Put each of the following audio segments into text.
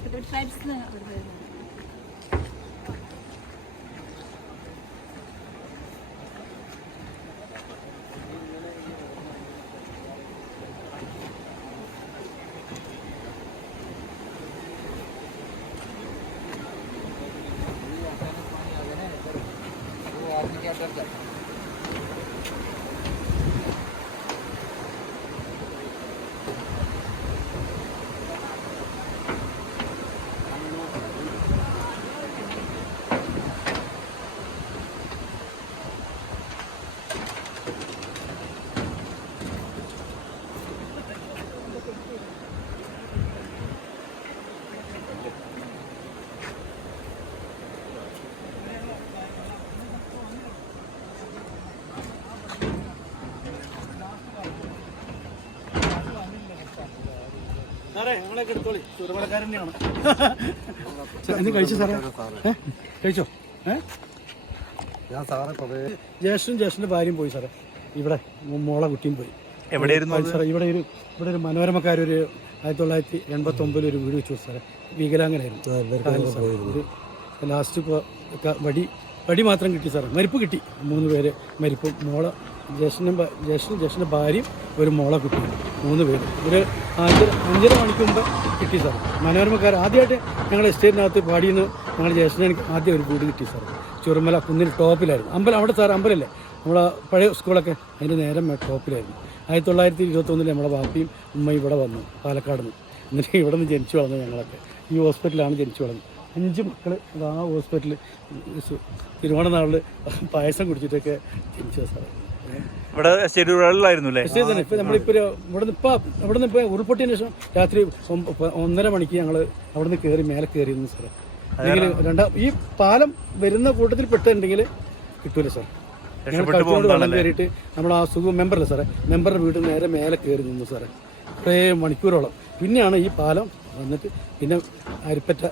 ഇതൊക്കെ ട്രൈബ്സ് അവിടെ വരുന്നത് എന്ത് കഴിച്ചു സാറേ? കഴിച്ചോ? ഞാൻ സാറെ കുറേ ജ്യേഷ്ഠനും ജ്യേഷ്ഠന്റെ ഭാര്യയും പോയി സാറേ. ഇവിടെ മോളെ കുട്ടിയും പോയി. എവിടെയായിരുന്നു സാറേ ഇവിടെ ഒരു ഇവിടെ ഒരു മനോരമക്കാരൊരു ആയിരത്തി തൊള്ളായിരത്തി എൺപത്തി ഒമ്പതിൽ ഒരു വീട് വെച്ചു സാറേ. വികലാംഗനായിരുന്നു. ലാസ്റ്റ് ഇപ്പോൾ വടി വടി മാത്രം കിട്ടി സാറേ. മരിപ്പ് കിട്ടി. മൂന്ന് പേര് മരിപ്പ്. മോളെ ജ്യേഷ്ഠനും ജ്യേഷ്ഠനും ജ്യേഷ്ഠന്റെ ഭാര്യയും ഒരു മോളെ കുട്ടി മൂന്ന് പേര്. ഒരു അഞ്ചര അഞ്ചര മണിക്ക് മുമ്പ് കിട്ടി സാർ. മനോരമക്കാർ ആദ്യമായിട്ട് ഞങ്ങൾ എസ്റ്റേറ്റിനകത്ത് പാടിയെന്ന് ഞങ്ങൾ ജ്യേഷ്ഠന് എനിക്ക് ആദ്യം ഒരു വീട് കിട്ടി സാർ. ചുരുമല കുന്നിൽ ടോപ്പിലായിരുന്നു. അമ്പലം അവിടെ സാർ അമ്പലമല്ലേ? നമ്മളെ പഴയ സ്കൂളൊക്കെ അതിന്റെ നേരം ടോപ്പിലായിരുന്നു. ആയിരത്തി തൊള്ളായിരത്തി ഇരുപത്തൊന്നിൽ നമ്മളെ ബാപ്പിയും ഉമ്മയും ഇവിടെ വന്നു പാലക്കാട് നിന്ന് എന്നിട്ട് ഇവിടെ നിന്ന് ജനിച്ചു വളർന്നു ഞങ്ങളൊക്കെ. ഈ ഹോസ്പിറ്റലാണ് ജനിച്ചു വളർന്നത്. അഞ്ച് മക്കൾ ആ ഹോസ്പിറ്റലിൽ തിരുവോണനാളിൽ പായസം കുടിച്ചിട്ടൊക്കെ ജനിച്ചത് സാറേ. ഇവിടെ എസ്റ്റേറ്റുകളിലായിരുന്നു അല്ലേ? പക്ഷേ തന്നെ. ഇപ്പം നമ്മളിപ്പോൾ ഇവിടുന്ന് ഇപ്പം ഇവിടുന്ന് ഇപ്പോൾ ഉരുൾപൊട്ടിയതിന് ശേഷം രാത്രി ഒന്നര മണിക്ക് ഞങ്ങൾ അവിടുന്ന് കയറി മേലെ കയറിയിരുന്നു സാറേ. അല്ലെങ്കിൽ രണ്ടാം ഈ പാലം വരുന്ന കൂട്ടത്തിൽ പെട്ടുണ്ടെങ്കിൽ കിട്ടൂല സാർ വെള്ളം കയറിയിട്ട് നമ്മൾ ആ സുഖം മെമ്പറല്ലേ സാറേ? മെമ്പറുടെ വീട്ടിൽ നേരെ മേലെ കയറി നിന്നു സാറേ. കുറേ മണിക്കൂറോളം. പിന്നെയാണ് ഈ പാലം വന്നിട്ട് പിന്നെ അരിപ്പറ്റ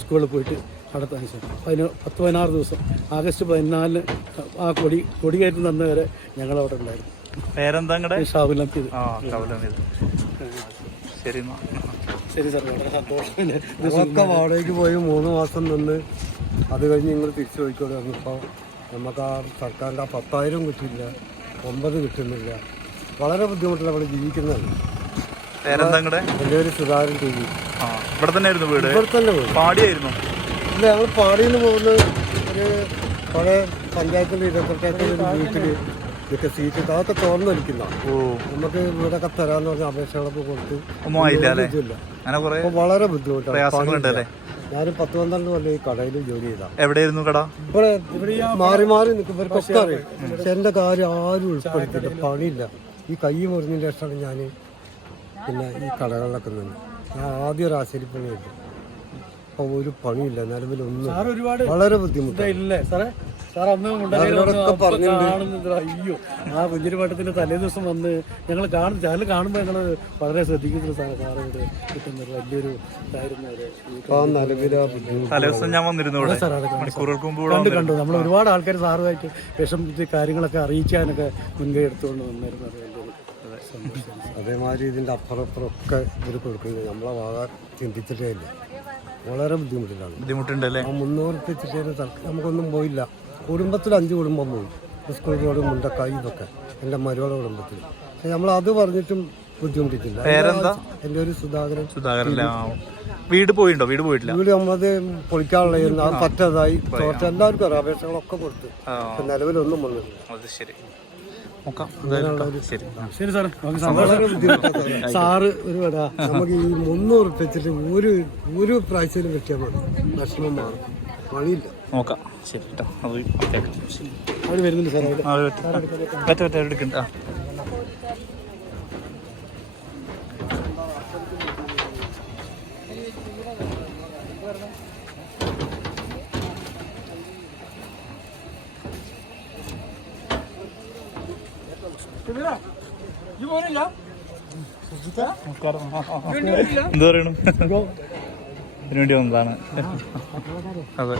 സ്കൂളിൽ പോയിട്ട് അവിടെ തന്നെ അതിന് പതിന പത്ത് പതിനാറ് ദിവസം. ആഗസ്റ്റ് പതിനാലിന് ആ കൊടി കൊടി കയറ്റി തന്നവരെ ഞങ്ങൾ അവിടെ ഉണ്ടായിരുന്നു. പേരെന്താ കവലം ഇത് ശരി സർ ശരി സാർ വളരെ സന്തോഷം ഞങ്ങളൊക്കെ വാടകയ്ക്ക് പോയി മൂന്ന് മാസം നിന്ന് അത് കഴിഞ്ഞ് നിങ്ങൾ തിരിച്ചു പോയിക്കോളൂ. ഇപ്പോൾ നമുക്ക് ആ സർക്കാരിന്റെ ആ പത്തായിരം കിട്ടില്ല ഒമ്പത് കിട്ടുന്നില്ല. വളരെ ബുദ്ധിമുട്ടില്ല അവിടെ ജീവിക്കുന്നത് വലിയൊരു ഇങ്ങടെ എന്റെ ഒരു സുധാകരൻ ടി വി. ആ ഇവിടെ തന്നെ ആയിരുന്നു വീട്? ഇവിടെ തന്നെ വീട്. പാടിയായിരുന്നു? ഇല്ല ഞങ്ങൾ പാടിയിൽ നിന്ന് പോകുന്നത് ഒരു പഴയ പഞ്ചായത്തിൽ ഇരുപത്തെട്ടായിരത്തി ഒരു വീട്ടിൽ ഇതൊക്കെ സീറ്റ് അതൊക്കെ തുറന്നൊലിക്കുന്ന ഓ. നമുക്ക് വീടൊക്കെ തരാമെന്ന് പറഞ്ഞ അപേക്ഷകളൊക്കെ കൊടുത്ത് ഇതില്ല അപ്പോൾ വളരെ ബുദ്ധിമുട്ടാണ്. ഞാനും പത്ത് പന്ത്രണ്ട് കൊല്ലം ഈ കടയിൽ ജോലി ചെയ്താ. എവിടെയായിരുന്നു കട? ഇവിടെ മാറി മാറി നിൽക്കും. ഇവർക്കൊക്കെ അറിയാം പക്ഷെ എന്റെ കാര്യം ആരും ഉൾപ്പെടുത്തില്ല പണിയില്ല. ഈ കൈ മുറിഞ്ഞതിന്റെ ഇഷ്ടമാണ് ഞാൻ പിന്നെ ഈ കടകളിലൊക്കെ നിന്ന്. ഞാൻ ആദ്യം ഒരു ആശരിപ്പണിയായിരുന്നു അപ്പോൾ ഒരു പണിയില്ല നിലവിലൊന്നും സാർ ഒരുപാട് വളരെ ബുദ്ധിമുട്ടാണ്. ഇല്ലേ സാറേ സാർ അന്ന് പറഞ്ഞിട്ടുണ്ട്. അയ്യോ ആ പുഞ്ചിരിപ്പാട്ടത്തിന്റെ തലേ ദിവസം വന്ന് ഞങ്ങൾ കാണും ചാനൽ കാണുമ്പോൾ ഞങ്ങൾ വളരെ ശ്രദ്ധിക്കുന്നുണ്ട് സാറേ സാറ് ഇവിടെ കിട്ടുന്ന ഒരു വലിയൊരു ഇതായിരുന്നു കണ്ടു. നമ്മൾ ഒരുപാട് ആൾക്കാർ സാറുമായിട്ട് വിഷമിച്ച് കാര്യങ്ങളൊക്കെ അറിയിക്കാനൊക്കെ മുൻകൈ എടുത്തുകൊണ്ട് വന്നിരുന്നു. അത് വലിയൊരു സന്തോഷം അതേമാതിരി ഇതിന്റെ ഒക്കെ ഇവർ കൊടുക്കുന്നത് നമ്മളെ വാഗ ചിന്തിച്ചിട്ടേ ഇല്ല. വളരെ ബുദ്ധിമുട്ടിലാണ്. ബുദ്ധിമുട്ടുണ്ടല്ലേ? മുന്നൂറ് വെച്ചിട്ട് നമുക്കൊന്നും പോയില്ല. കുടുംബത്തിൽ അഞ്ച് കുടുംബം പോയി. സ്കൂളിനോട് മുണ്ടക്കായി ഇതൊക്കെ. എന്റെ മരുവയുടെ കുടുംബത്തിൽ. പക്ഷെ നമ്മൾ അത് പറഞ്ഞിട്ടും ബുദ്ധിമുട്ടിട്ടില്ല പേരെന്താ? എന്റെ ഒരു സുധാകരൻ. സുധാകരൻ വീട് പോയിണ്ടോ വീട് പോയിട്ടില്ല? വീട് നമ്മളത് പൊളിക്കാനുള്ള പറ്റതായി. എല്ലാവർക്കും അറിയാം അപേക്ഷകളൊക്കെ കൊടുത്തു. നിലവിലൊന്നും വന്നില്ല അത് ശരി. നോക്കാം. എന്തായാലും കേട്ടോ. ശരി. ശരി സാറേ ഒരു വടാ നമുക്ക് ഈ മുന്നൂറ് വെച്ചിട്ട് ഒരു ഒരു പ്രാവശ്യം വെച്ചാൽ മതി. ഭക്ഷണം മാറും. വഴിയില്ല നോക്കാം. ശരി അവർ അത് അവർ വരുന്നുണ്ട് സാറേ. പറ്റും പറ്റും എടുക്കണ്ട. എന്ത് പറയണം? ഇതിനു വേണ്ടി വന്നതാണ്. അതെ.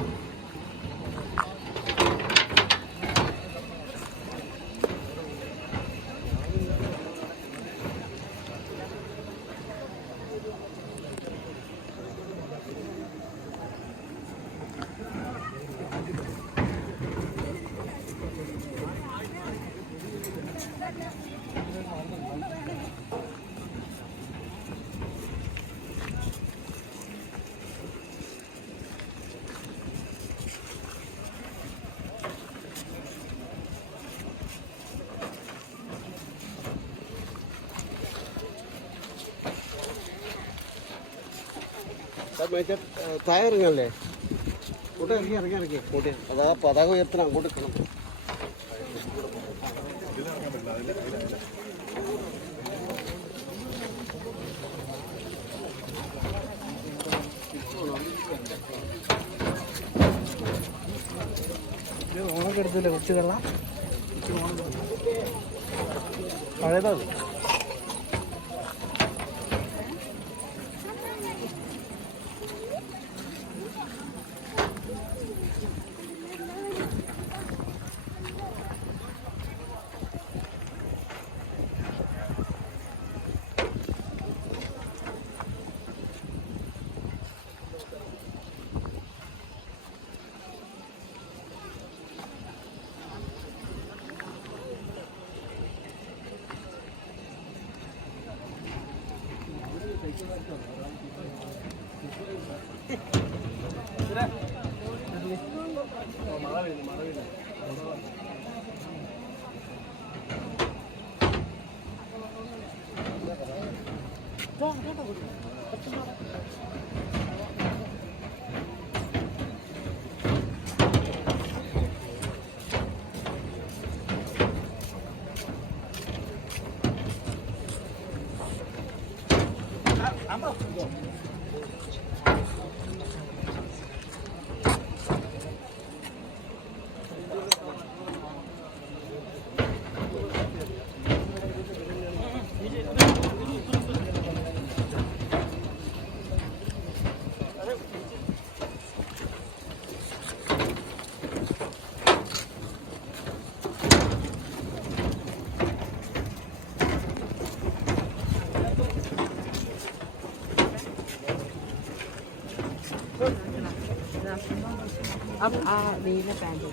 താഴെ ഇറങ്ങല്ലേ ഇറങ്ങി ഇറങ്ങി ഇറങ്ങി കൂട്ടി. അതാ പതാക ഉയർത്തണം അങ്ങോട്ട് ഓണൊക്കെ എടുത്തില്ല കൊച്ചു കള്ള 아, 안 봐. आ നീല പാന്റ്.